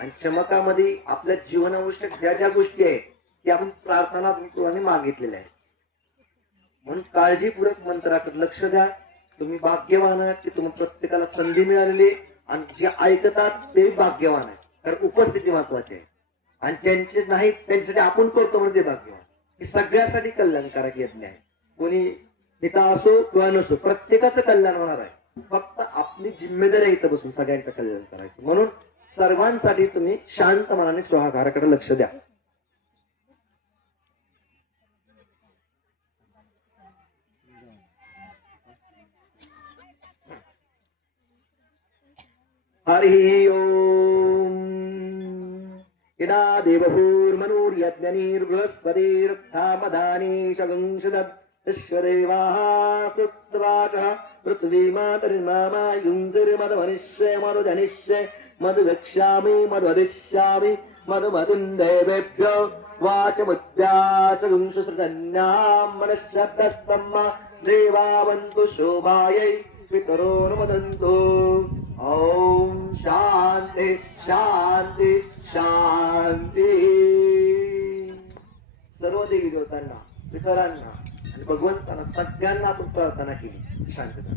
आणि चमकामध्ये आपल्या जीवनावश्यक ज्या ज्या गोष्टी आहेत की आपण प्रार्थनापूर्वकाने मागितलेल्या आहेत. म्हणून काळजीपूर्वक मंत्राकडे लक्ष द्या. तुम्ही भाग्यवान आहात की तुम्ही प्रत्येकाला संधी मिळालेली आणि जे ऐकतात ते भाग्यवान आहेत. कारण उपस्थिती महत्वाची आहे आणि ज्यांचे नाहीत त्यांच्यासाठी आपण करतो म्हणजे भाग्यवान. ही सगळ्यासाठी कल्याणकारक यज्ञ आहे. कोणी पिता असो किंवा नसो प्रत्येकाचं कल्याण होणार आहे. फक्त आपली जिम्मेदारी इथं बसून सगळ्यांचं कल्याण करायचं. म्हणून सर्वांसाठी तुम्ही शांत मनाने स्वाहाराकडे लक्ष द्या. हरि ओम. यदा देवभूर्मनुर्यज्ञनिर्बृहस्पतिरुत्थामधानी शगुंशदत् विश्वदेवाः सुप्तवाचः पृथ्वी मातर्मामा युञ्जिर्मधुमनिष्ये मधुजनिष्ये मधुवक्ष्यामि मधुवदिष्यामि मधुमतिं देवेभ्यो वाचमुद्यासगुंशसृजन्यां मनश्शब्दस्तम्मा देवावन्तु शोभायै पितरोनुमदन्तु. ओम शांति शांति शांति. सर्व देवी देवतांना पितरांना आणि भगवंतांना सगळ्यांना आपण प्रार्थना केली शांतता.